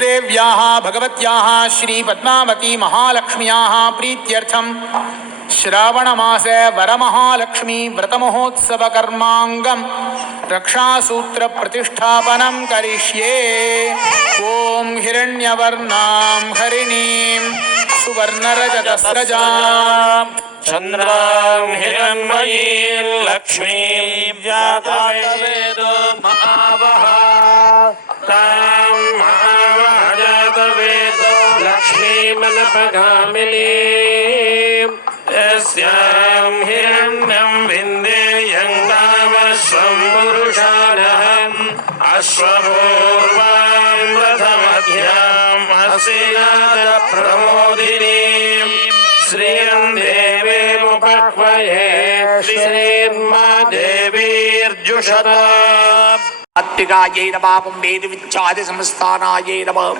देव्याः भगवत्याः श्री पद्मावती महालक्ष्म्याः प्रीत्यर्थं श्रावणमासे वरमहालक्ष्मी व्रतमहोत्सवकर्माङ्गं रक्षासूत्रप्रतिष्ठापनं करिष्ये। ॐ हिरण्यवर्णां हरिणीं सुवर्णरजतस्रजां चन्द्रां हिरण्मयीं लक्ष्मीं जातवेदो महावः तां महावः जातवेदो लक्ष्मीमनपगामिनीं यस्यां हिरण्यं विन्देयं कामस्वं पुरुषानहम् अश्वपूर्वां रथमध्याम् असिनाथप्रमोदिनीं श्रियं देवीमुपह्वये श्रीर्मादेवीर्जुषताम्। आत्मिकायै नमः वेदविच्छादिसंस्थानायै नमः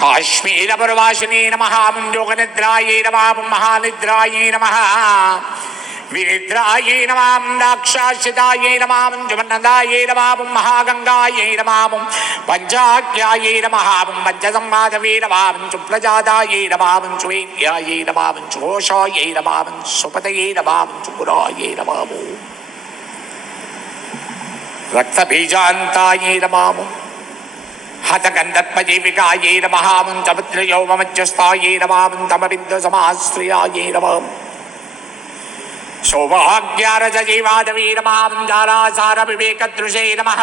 काश्मीरपुरवासिने नमः योगनिद्रायै नमः महानिद्रायै नमः विनिद्रायै नमः दाक्षाशितायै नमः जुमन्नदायै नमः महागंगायै नमः पंचाख्यायै नमः पंचसंमाधवे नमः शुक्लजातायै नमः सुवेद्यायै नमः घोषायै नमः सुपतये नमः चुकुरायै नमः रक्तबीजान्तायै नमः हतगन्धत्मजीविकायै नमः समुद्रयोममध्यस्थायै नमः तमबिन्दुसमाश्रयायै नमः सौभाग्यारजजीवादवे नमः जालासारविवेकदृशे नमः